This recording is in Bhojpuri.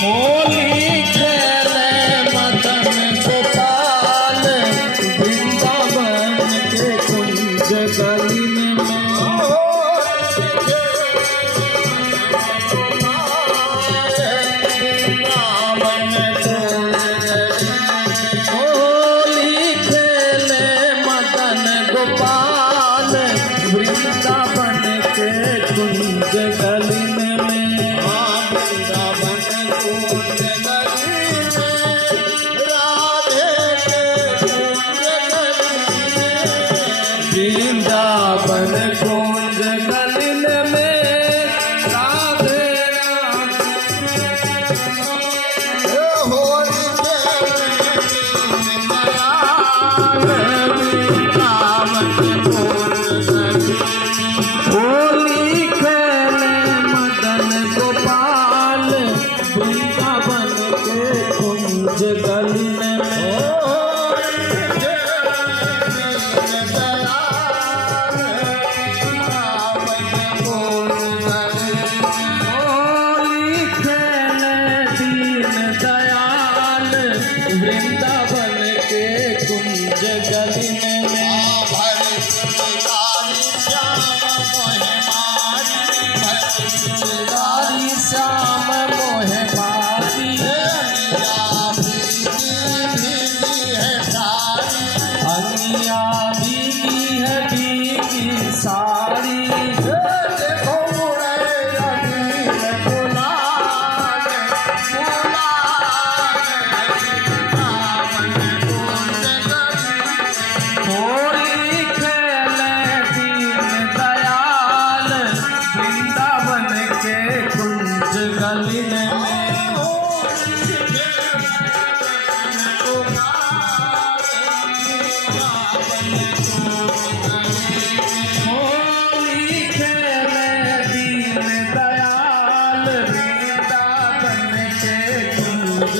होली खेले मदन गोपाल वृंदावन के कुंज गली में होली खेले मदन गोपाल वृंदावन के कुंज गली में वृंदावन कुंज गलिन में राधे होली खेले मदन गोपाल वृंदावन के कुंज गलिन में वृंदावन के कुंज गलिन में श्याम मोहे मारी अनिया भीगी है भीगी साड़ी गलिन में होली खेले दीन दयाल वृंदावन के कुंज